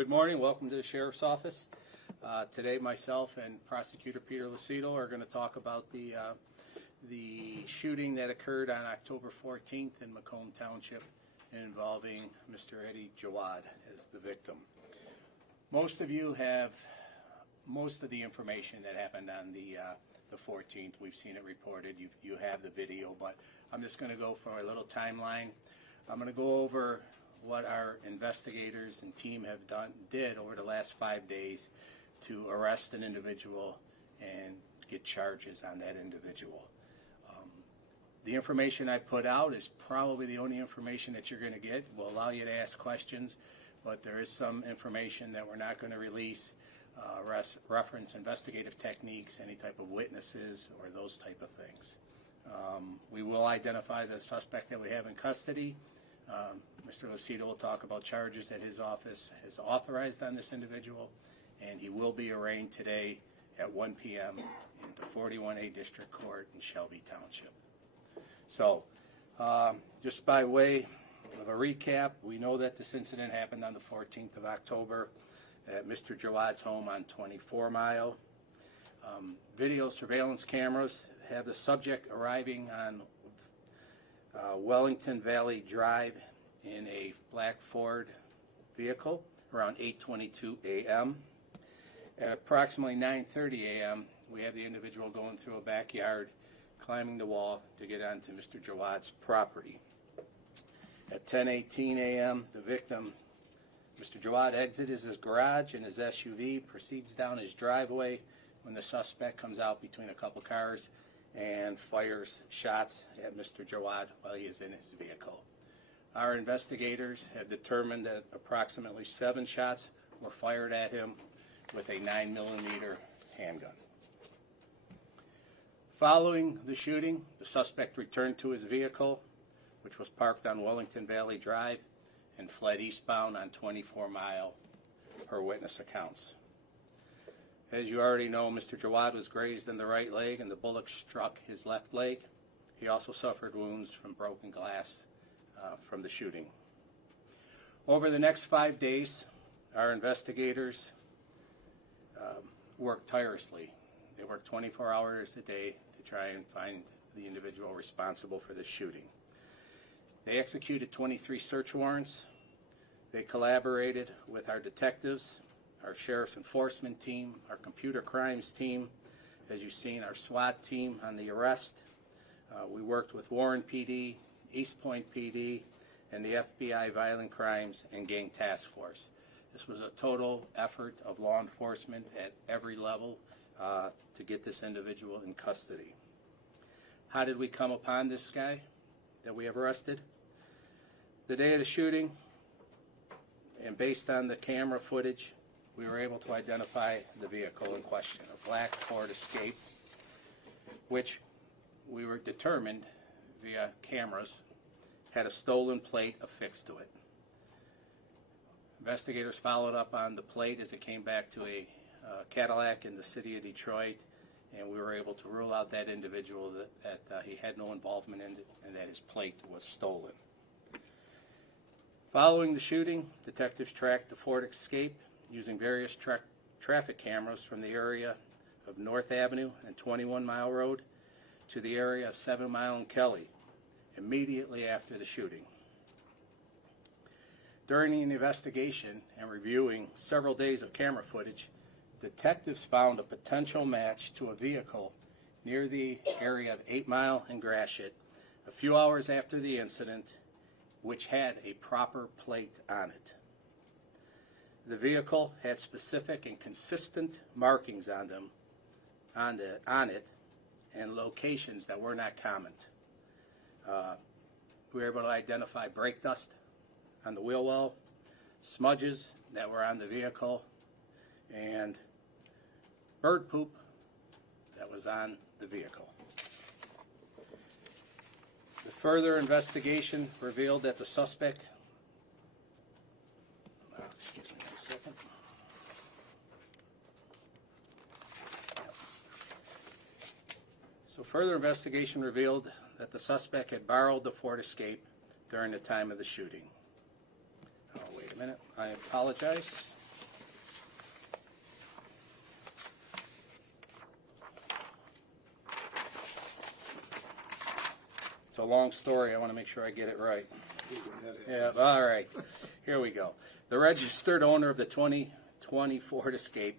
Good morning. Welcome to the Sheriff's Office. Today, myself and Prosecutor Peter Lucido are going to talk about the shooting that occurred on October 14th in Macomb Township involving Mr. Eddie Jawad as the victim. Most of you have most of the information that happened on the 14th. We've seen it reported. You have the video, but I'm just going to go for a little timeline. I'm going to go over what our investigators and team did over the last 5 days to arrest an individual and get charges on that individual. The information I put out is probably the only information that you're going to get. We'll allow you to ask questions, but there is some information that we're not going to release, reference investigative techniques, any type of witnesses, or those type of things. We will identify the suspect that we have in custody. Mr. Lucido will talk about charges that his office has authorized on this individual, and he will be arraigned today at 1 p.m. in the 41A District Court in Shelby Township. So, just by way of a recap, we know that this incident happened on the 14th of October at Mr. Jawad's home on 24 Mile. Video surveillance cameras have the subject arriving on Wellington Valley Drive in a black Ford vehicle around 8:22 a.m. At approximately 9:30 a.m., we have the individual going through a backyard, climbing the wall to get onto Mr. Jawad's property. At 10:18 a.m., the victim, Mr. Jawad, exits his garage and his SUV, proceeds down his driveway when the suspect comes out between a couple cars and fires shots at Mr. Jawad while he is in his vehicle. Our investigators have determined that approximately 7 shots were fired at him with a 9mm handgun. Following the shooting, the suspect returned to his vehicle, which was parked on Wellington Valley Drive, and fled eastbound on 24 Mile, per witness accounts. As you already know, Mr. Jawad was grazed in the right leg and the bullet struck his left leg. He also suffered wounds from broken glass from the shooting. Over the next 5 days, our investigators worked tirelessly. They worked 24 hours a day to try and find the individual responsible for the shooting. They executed 23 search warrants. They collaborated with our detectives, our sheriff's enforcement team, our computer crimes team, as you've seen, our SWAT team on the arrest. We worked with Warren PD, East Point PD, and the FBI Violent Crimes and Gang Task Force. This was a total effort of law enforcement at every level to get this individual in custody. How did we come upon this guy that we have arrested? The day of the shooting, and based on the camera footage, we were able to identify the vehicle in question, a black Ford Escape, which we were determined via cameras had a stolen plate affixed to it. Investigators followed up on the plate as it came back to a Cadillac in the city of Detroit, and we were able to rule out that individual that he had no involvement in it and that his plate was stolen. Following the shooting, detectives tracked the Ford Escape using various traffic cameras from the area of North Avenue and 21 Mile Road to the area of 7 Mile and Kelly immediately after the shooting. During the investigation and reviewing several days of camera footage, detectives found a potential match to a vehicle near the area of 8 Mile and Gratiot a few hours after the incident, which had a proper plate on it. The vehicle had specific and consistent markings on it, and locations that were not common. We were able to identify brake dust on the wheel well, smudges that were on the vehicle, and bird poop that was on the vehicle. The further investigation revealed that the suspect, excuse me one second. So further investigation revealed that the suspect had borrowed the Ford Escape during the time of the shooting. Oh, wait a minute. I apologize. It's a long story. I want to make sure I get it right. Yeah, all right. Here we go. The registered owner of the 2020 Ford Escape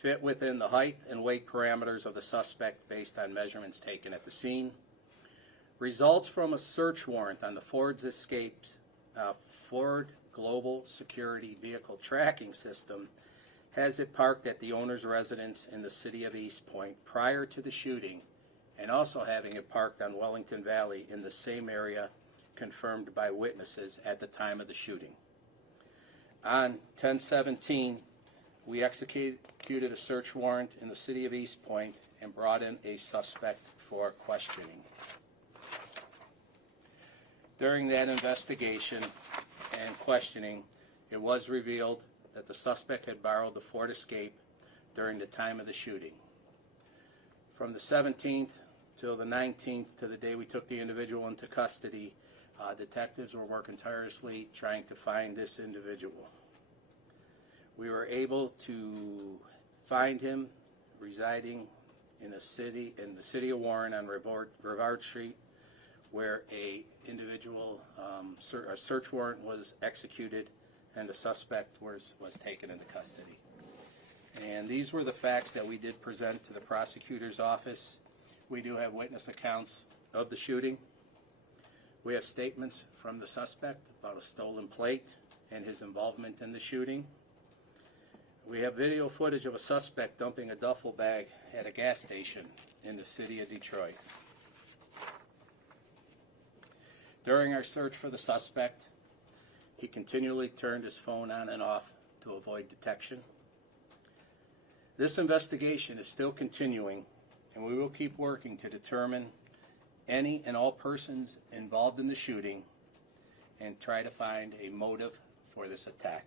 fit within the height and weight parameters of the suspect based on measurements taken at the scene. Results from a search warrant on the Ford's Escape's Ford Global Security Vehicle Tracking System has it parked at the owner's residence in the city of East Point prior to the shooting, and also having it parked on Wellington Valley in the same area confirmed by witnesses at the time of the shooting. On 10/17, we executed a search warrant in the city of East Point and brought in a suspect for questioning. During that investigation and questioning, it was revealed that the suspect had borrowed the Ford Escape during the time of the shooting. From the 17th till the 19th, to the day we took the individual into custody, detectives were working tirelessly trying to find this individual. We were able to find him residing in the city of Warren on Rivard Street, where a search warrant was executed and the suspect was taken into custody. And these were the facts that we did present to the prosecutor's office. We do have witness accounts of the shooting. We have statements from the suspect about a stolen plate and his involvement in the shooting. We have video footage of a suspect dumping a duffel bag at a gas station in the city of Detroit. During our search for the suspect, he continually turned his phone on and off to avoid detection. This investigation is still continuing, and we will keep working to determine any and all persons involved in the shooting and try to find a motive for this attack.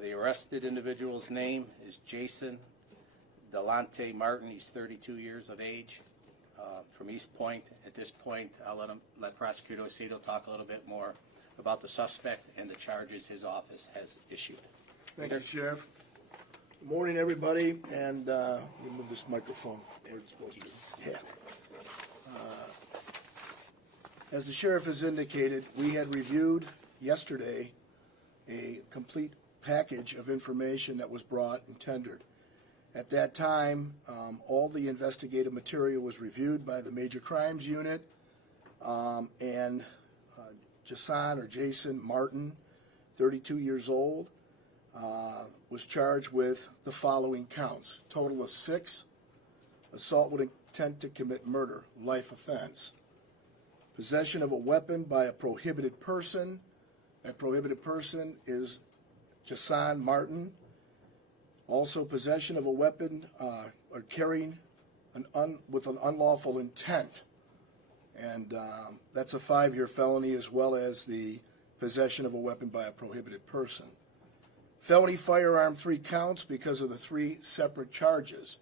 The arrested individual's name is Jasan Martin. He's 32 years of age, from East Point. At this point, I'll let Prosecutor Lucido talk a little bit more about the suspect and the charges his office has issued. Thank you, Sheriff. Good morning, everybody, and we move this microphone where it's supposed to. Yeah. As the Sheriff has indicated, we had reviewed yesterday a complete package of information that was brought and tendered. At that time, all the investigative material was reviewed by the Major Crimes Unit, and Jasan Martin, 32 years old, was charged with the following counts. Total of 6: assault with intent to commit murder, life offense; possession of a weapon by a prohibited person. That prohibited person is Jasan Martin. Also, possession of a weapon or carrying with an unlawful intent, and that's a 5-year felony, as well as the possession of a weapon by a prohibited person. Felony firearm, 3 counts because of the 3 separate charges.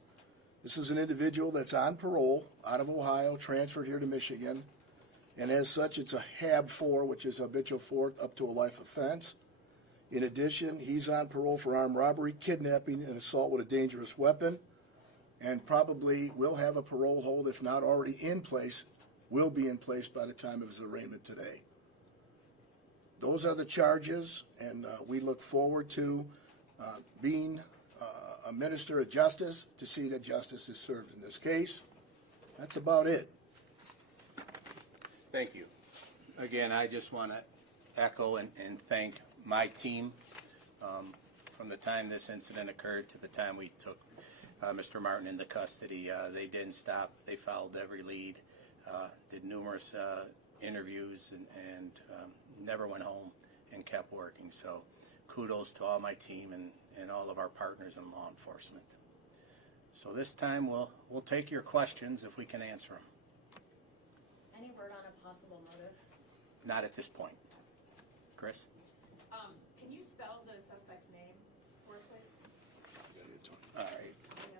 This is an individual that's on parole out of Ohio, transferred here to Michigan, and as such, it's a HAB-4, which is habitual for up to a life offense. In addition, he's on parole for armed robbery, kidnapping, and assault with a dangerous weapon, and probably will have a parole hold, if not already in place, will be in place by the time of his arraignment today. Those are the charges, and we look forward to being a minister of justice to see that justice is served in this case. That's about it. Thank you. Again, I just want to echo and thank my team from the time this incident occurred to the time we took Mr. Martin into custody. They didn't stop. They followed every lead, did numerous interviews, and never went home and kept working. So kudos to all my team and all of our partners in law enforcement. So this time we'll take your questions if we can answer them. Any word on a possible motive? Not at this point. Chris? Can you spell the suspect's name for us, please? All right.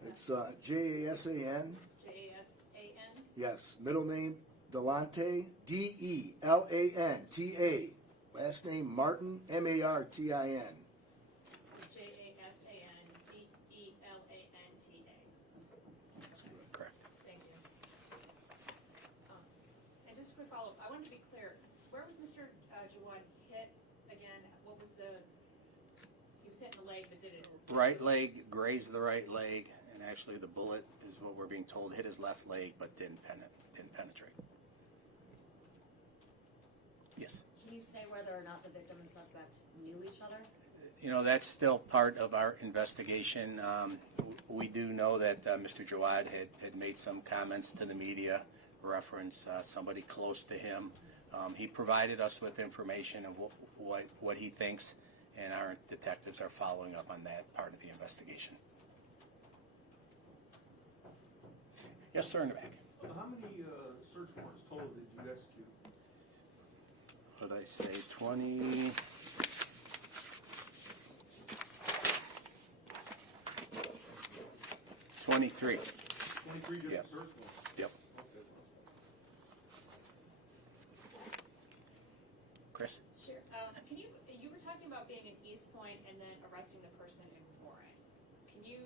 It's Jasan. Jasan? Yes. Middle name Delante, Delanta. Last name Martin, Martin. Jasan Delanta. Correct. Thank you. quick follow-up. I wanted to be clear. Where was Mr. Jawad hit again? What was he was hit in the leg, but did it? Right leg, grazed the right leg, and actually the bullet is what we're being told hit his left leg, but didn't penetrate. Yes. Can you say whether or not the victim and suspect knew each other? You know, that's still part of our investigation. We do know that Mr. Jawad had made some comments to the media, reference somebody close to him. He provided us with information of what he thinks, and our detectives are following up on that part of the investigation. Yes, sir, in the back. How many search warrants total did you execute? What did I say, 20? 23. 23 different Yep. search warrants? Yep. Okay. Chris? Sure. You were talking about being in East Point and then arresting the person in Warren. Can you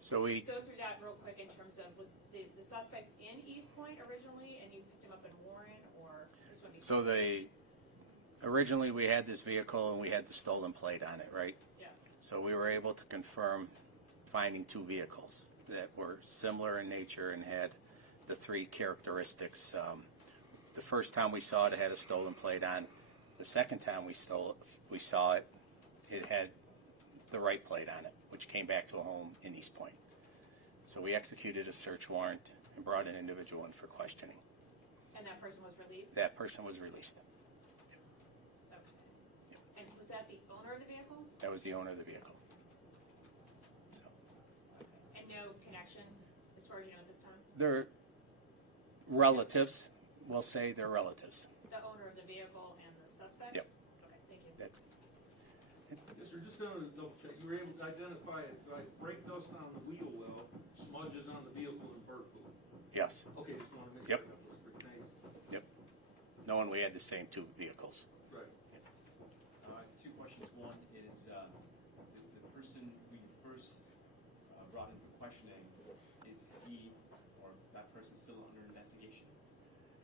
So we, go through that real quick in terms of, was the suspect in East Point originally and you picked him up in Warren, or this one? so originally we had this vehicle and we had the stolen plate on it, right? Yeah. So we were able to confirm finding two vehicles that were similar in nature and had the three characteristics. The first time we saw it, it had a stolen plate on. The second time we saw it, it had the right plate on it, which came back to a home in East Point. So we executed a search warrant and brought an individual in for questioning. And that person was released? That person was released. Okay. And was that the owner of the vehicle? That was the owner of the vehicle. So And no connection, as far as you know at this time? they're relatives. We'll say they're relatives. The owner of the vehicle and the suspect? Yep. Okay, thank you. That's Yes, sir, just to double check, you were able to identify it, right? Brake dust on the wheel well, smudges on the vehicle, and bird poop. yes. Okay, just wanted to make Yep. sure that was pretty nice. Yep. Knowing we had the same two vehicles. Right. Two questions. One is the person we first brought into questioning, is he or that person still under investigation?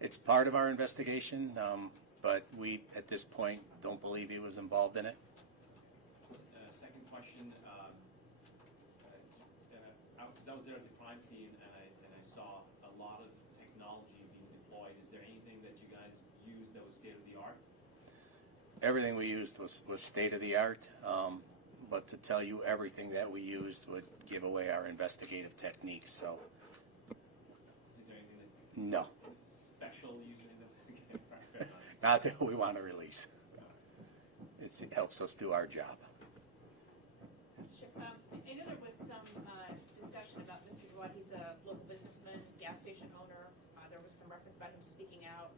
It's part of our investigation, but we, at this point, don't believe he was involved in it. Second question, because I was there at the crime scene and I saw a lot of technology being deployed. Is there anything that you guys used that was state of the art? Everything we used was state-of-the-art, but to tell you everything that we used would give away our investigative techniques, so Is there anything that no. special usually that Not that we want to release. It helps us do our job. Sure. I know there was some discussion about Mr. Jawad. He's a local businessman, gas station owner. There was some reference about him speaking out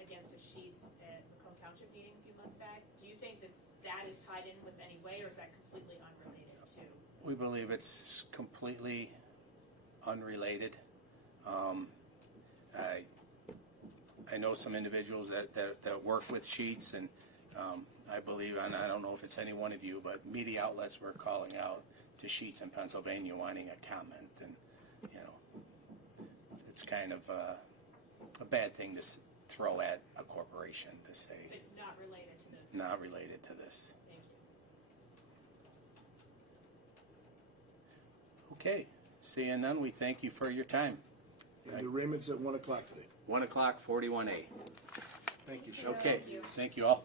against his sheets at Macomb Township meeting a few months back. Do you think that that is tied in with any way, or is that completely unrelated to? We believe it's completely unrelated. I know some individuals that work with sheets, and I believe, and I don't know if it's any one of you, but media outlets were calling out to sheets in Pennsylvania wanting a comment, and you know, it's kind of a bad thing to throw at a corporation to say But not related to this? not related to this. Thank you. Okay, seeing none, we thank you for your time. And the arraignment's at 1 o'clock today. 1 o'clock, 41A. Thank you, sir. Okay, Thank you. thank you all.